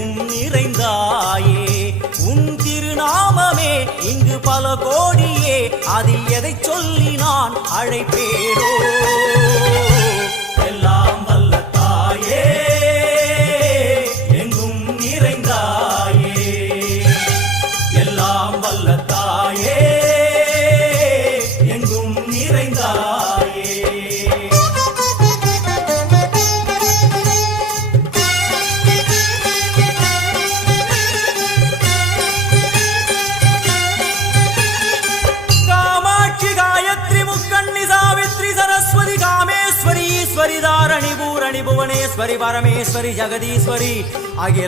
எங்கும் நிறைந்தாயே. உன் திருநாமமே இங்கு பல கோடியே, அதில் எதை சொல்லி நான் அழைப்பேனோ. எல்லாம் வல்ல தாயே, எங்கும் நிறைந்தாயே. எல்லாம் வல்ல தாயே, எங்கும் நிறைந்தாயே. कामेश्वरी ईश्वरी धारणी भूरणी भुवनेश्वरी परमेश्वरी जगदीश्वरी आगे